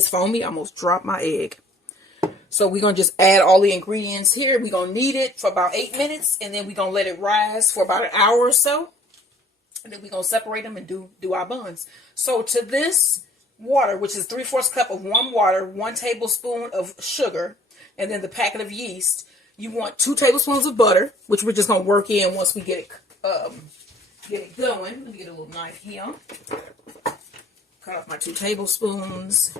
It's foamy. I almost dropped my egg. So we're going to just add all the ingredients here. We're going to knead it for about 8 minutes. And then we're going to let it rise for about an hour or so. And then we're going to separate them and do our buns. So to this water, which is 3/4 cup of warm water, 1 tablespoon of sugar, and then the packet of yeast, you want 2 tablespoons of butter, which we're just going to work in once we get it going. Let me get a little knife here. Cut off my 2 tablespoons.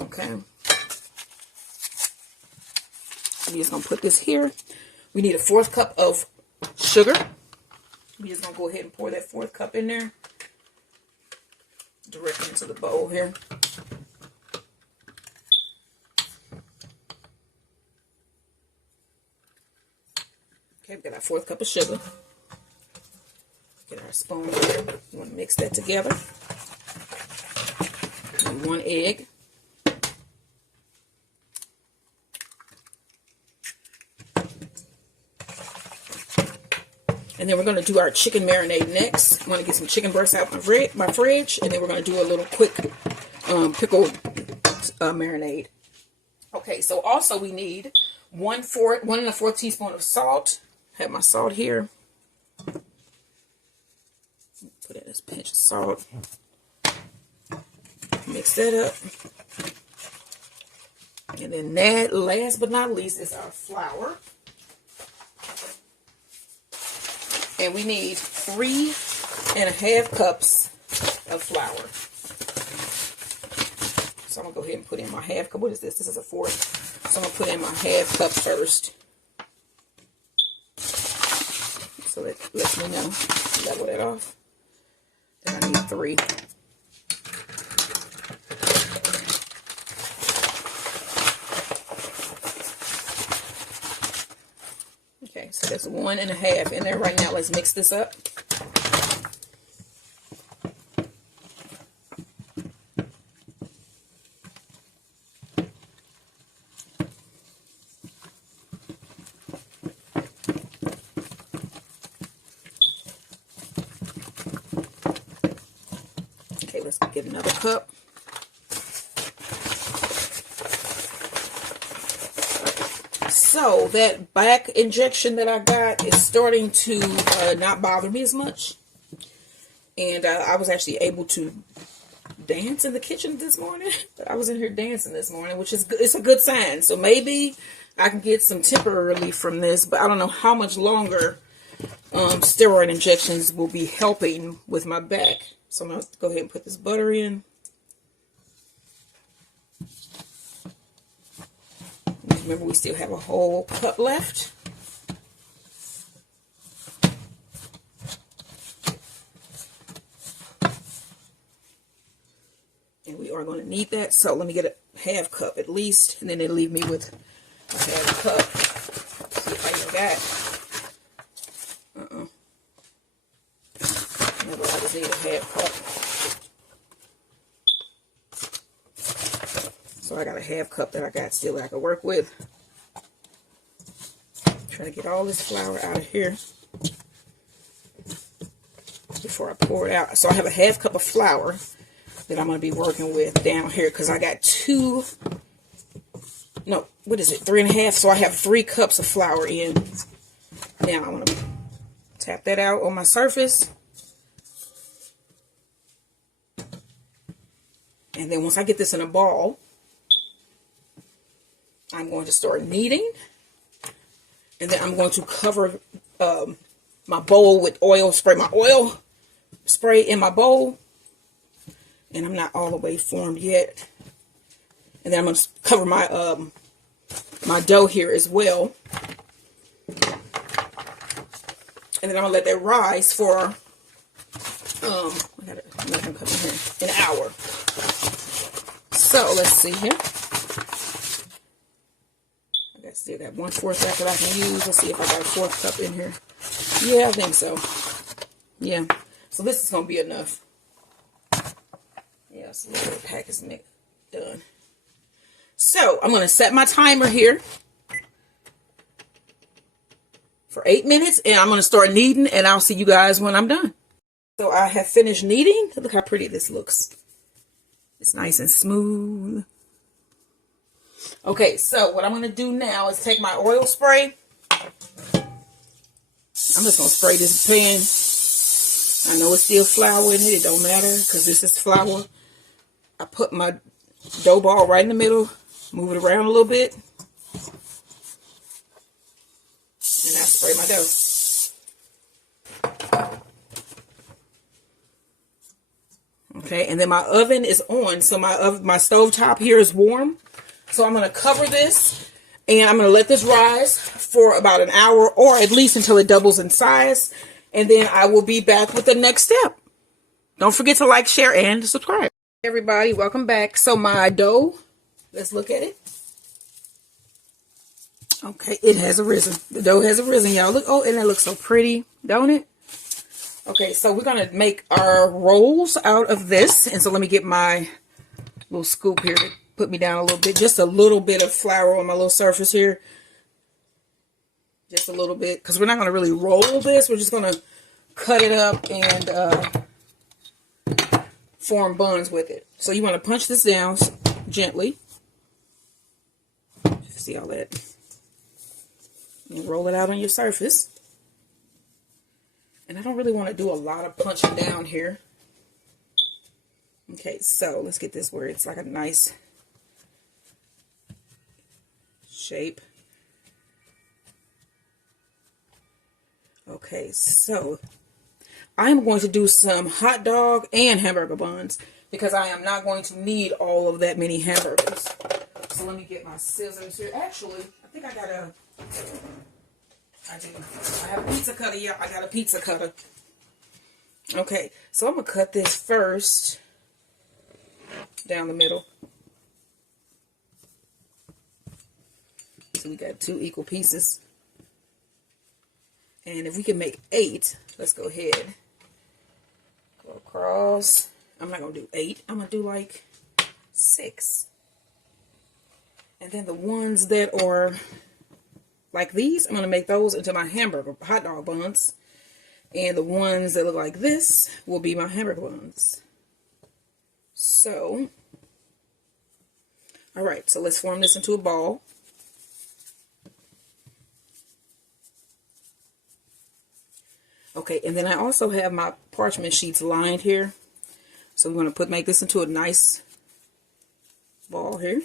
Okay. We're just going to put this here. We need a 1/4 cup of sugar. We're just going to go ahead and pour that 1/4 cup in there. Directly into the bowl here. Okay, we got our 1/4 cup of sugar. Get our spoon here. We want to mix that together. And 1 egg. And then we're going to do our chicken marinade next. I'm going to get some chicken breasts out my fridge. And then we're going to do a little quick pickle marinade. Okay, so also we need 1 1/4 teaspoon of salt. I have my salt here. Put in this pinch of salt. Mix that up. And then last but not least is our flour. And we need 3.5 cups of flour. So I'm going to go ahead and put in my 1/2 cup. What is this? This is a 1/4. So I'm going to put in my 1/2 cup first. So that lets me know. Level that off. Then I need 3. Okay, so that's 1.5 in there right now. Let's mix this up. Okay, let's get another cup. So that back injection that I got is starting to not bother me as much. And I was actually able to dance in the kitchen this morning. I was in here dancing this morning, which is good. It's a good sign. So maybe I can get some temporary relief from this, but I don't know how much longer steroid injections will be helping with my back. So I'm going to go ahead and put this butter in. Remember, we still have a whole cup left. And we are going to need that. So let me get a 1/2 cup at least. And then it'll leave me with a 1/2 cup. See if I even got. No, I just need a 1/2 cup. So I got a 1/2 cup that I got still that I can work with. Trying to get all this flour out of here before I pour it out. So I have a 1/2 cup of flour that I'm going to be working with down here because I got 3.5. So I have 3 cups of flour in. Now I'm going to tap that out on my surface. And then once I get this in a ball, I'm going to start kneading, and then I'm going to cover my bowl with oil spray. My oil spray in my bowl, and I'm not all the way formed yet. And then I'm going to cover my my dough here as well, and then I'm going to let that rise for an hour. So let's see here. Still got 1/4 cup that I can use. Let's see if I got a 1/4 cup in here. Yeah, I think so. Yeah. So this is going to be enough. Yeah, so a little pack is done. So I'm going to set my timer here for 8 minutes. And I'm going to start kneading. And I'll see you guys when I'm done. So I have finished kneading. Look how pretty this looks. It's nice and smooth. Okay, so what I'm going to do now is take my oil spray. I'm just going to spray this pan. I know it's still flour in it. It don't matter because this is flour. I put my dough ball right in the middle. Move it around a little bit. And I spray my dough. Okay, and then my oven is on. So my stove top here is warm. So I'm going to cover this. And I'm going to let this rise for about an hour or at least until it doubles in size. And then I will be back with the next step. Don't forget to like, share, and subscribe. Hey everybody, welcome back. So my dough, let's look at it. Okay, it has arisen. The dough has arisen, y'all. Look, oh, and it looks so pretty, don't it? Okay, so we're going to make our rolls out of this. And so let me get my little scoop here to put me down a little bit. Just a little bit of flour on my little surface here. Just a little bit. Because we're not going to really roll this. We're just going to cut it up and form buns with it. So you want to punch this down gently. See all that? And roll it out on your surface. And I don't really want to do a lot of punching down here. Okay, so let's get this where it's like a nice shape. Okay, so I'm going to do some hot dog and hamburger buns because I am not going to need all of that many hamburgers. So let me get my scissors here. Actually, I think I got a... I do. I have a pizza cutter. Yeah, I got a pizza cutter. Okay, so I'm going to cut this first down the middle. So we got 2 equal pieces. And if we can make 8, let's go ahead. Go across. I'm not going to do 8. I'm going to do like 6. And then the ones that are like these, I'm going to make those into my hamburger hot dog buns. And the ones that look like this will be my hamburger buns. So, alright, so let's form this into a ball. Okay, and then I also have my parchment sheets lined here. So we're going to make this into a nice ball here.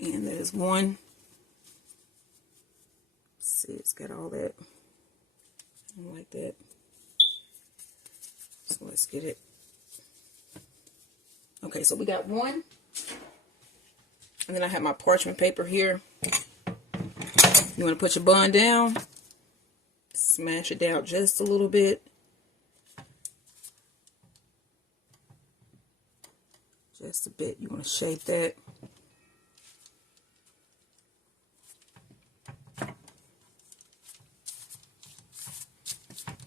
And there's one. Let's see, it's got all that. Like that. So let's get it. Okay, so we got one. And then I have my parchment paper here. You want to put your bun down. Smash it down just a little bit. Just a bit. You want to shape that.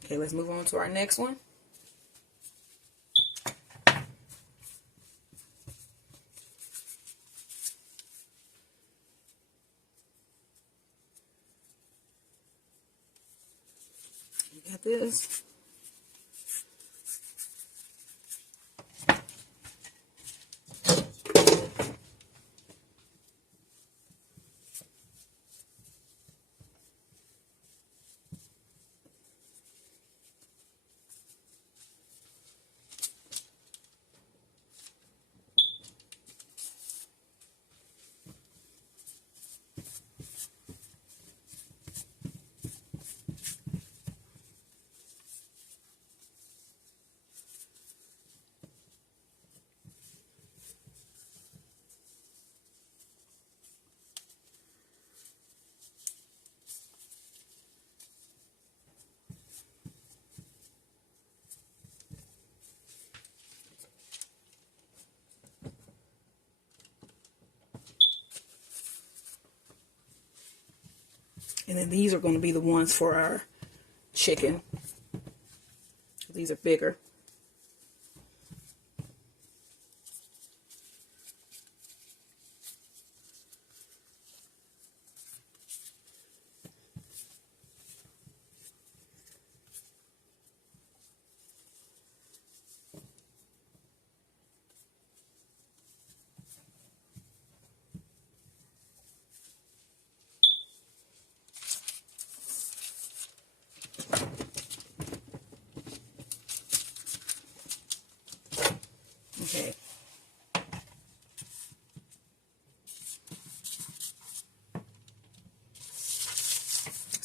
Okay, let's move on to our next one. You got this. And then these are going to be the ones for our chicken. These are bigger.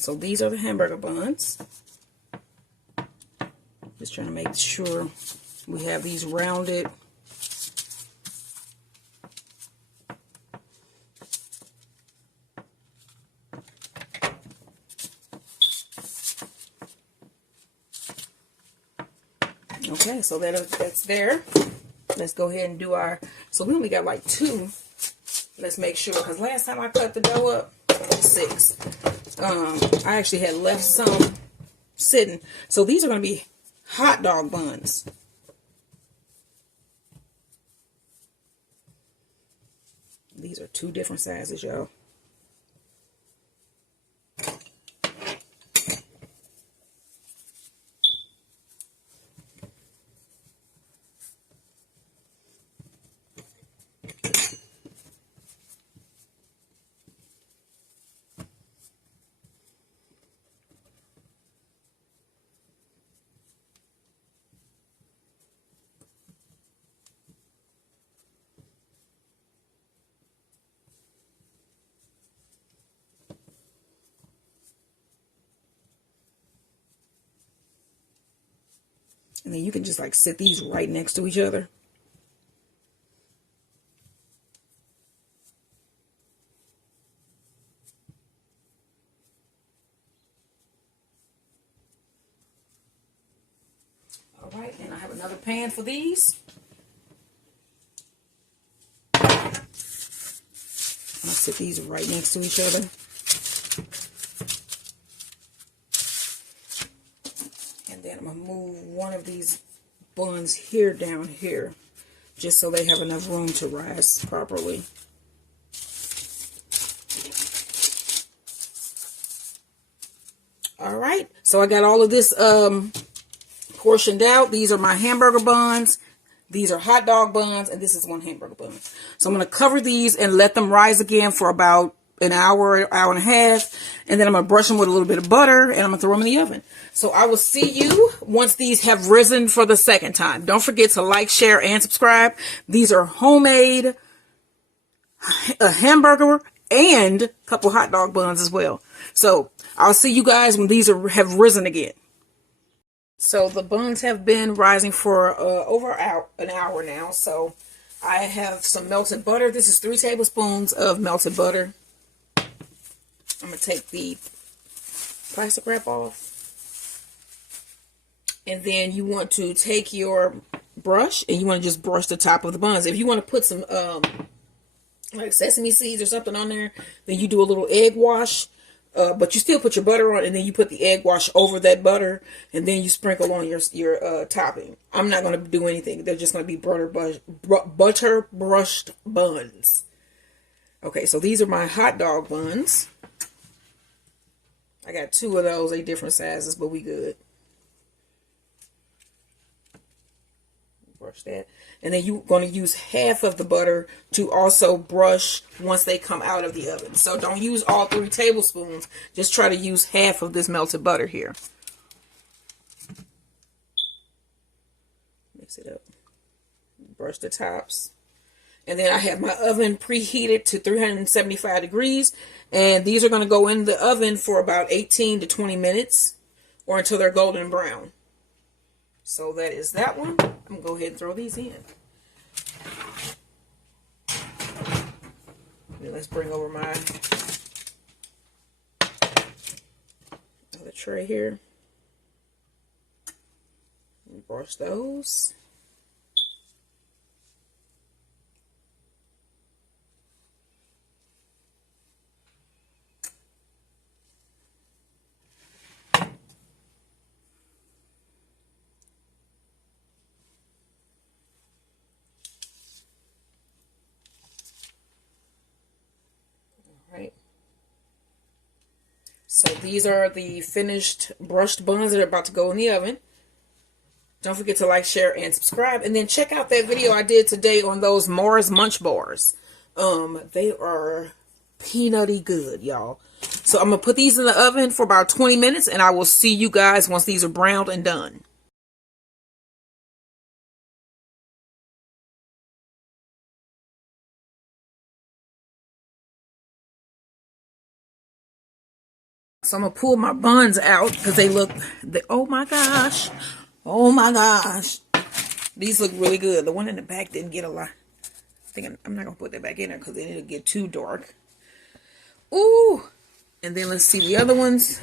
So these are the hamburger buns. Just trying to make sure we have these rounded. Okay, so that's there. Let's go ahead and do our, so we only got like 2. Let's make sure, because last time I cut the dough up, it was 6. I actually had left some sitting. So these are going to be hot dog buns. These are 2 different sizes, y'all. And then you can just like sit these right next to each other. All right, and I have another pan for these. I'm gonna sit these right next to each other. And then I'm gonna move one of these buns here down here, just so they have enough room to rise properly. All right, so I got all of this portioned out. These are my hamburger buns. These are hot dog buns, and this is one hamburger bun. So I'm going to cover these and let them rise again for about an hour, hour and a half. And then I'm going to brush them with a little bit of butter, and I'm going to throw them in the oven. So I will see you once these have risen for the second time. Don't forget to like, share, and subscribe. These are homemade, a hamburger, and a couple hot dog buns as well. So I'll see you guys when these have risen again. So the buns have been rising for over an hour now. So I have some melted butter. This is 3 tablespoons of melted butter. I'm going to take the plastic wrap off. And then you want to take your brush and you want to just brush the top of the buns. If you want to put some like sesame seeds or something on there, then you do a little egg wash. But you still put your butter on, and then you put the egg wash over that butter, and then you sprinkle on your topping. I'm not going to do anything. They're just going to be butter brushed buns. Okay, so these are my hot dog buns. I got 2 of those, 8 different sizes, but we good. Brush that. And then you're going to use half of the butter to also brush once they come out of the oven. So don't use all 3 tablespoons. Just try to use half of this melted butter here. Mix it up. Brush the tops. And then I have my oven preheated to 375 degrees. And these are going to go in the oven for about 18 to 20 minutes or until they're golden brown. So that is that one. I'm going to go ahead and throw these in. Then let's bring over my other tray here. And brush those. Right. So these are the finished brushed buns that are about to go in the oven. Don't forget to like, share, and subscribe. And then check out that video I did today on those Mars Munch Bars. They are peanutty good, y'all. So I'm going to put these in the oven for about 20 minutes, and I will see you guys once these are browned and done. So I'm going to pull my buns out because they look, oh my gosh. Oh my gosh. These look really good. The one in the back didn't get a lot. I think I'm not going to put that back in there because then it'll get too dark. Ooh. And then let's see the other ones.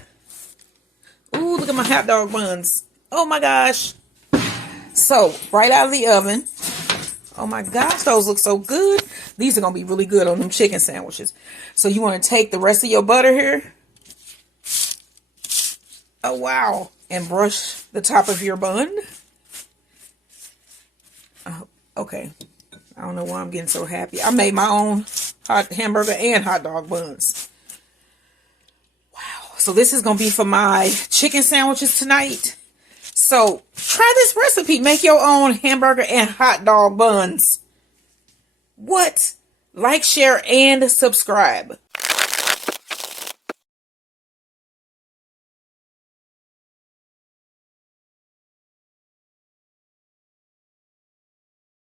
Ooh, look at my hot dog buns. Oh my gosh. So, right out of the oven. Oh my gosh, those look so good. These are going to be really good on them chicken sandwiches. So you want to take the rest of your butter here. Oh, wow. And brush the top of your bun. Oh, okay. I don't know why I'm getting so happy. I made my own hot hamburger and hot dog buns. Wow. So this is going to be for my chicken sandwiches tonight. So try this recipe. Make your own hamburger and hot dog buns. What? Like, share, and subscribe.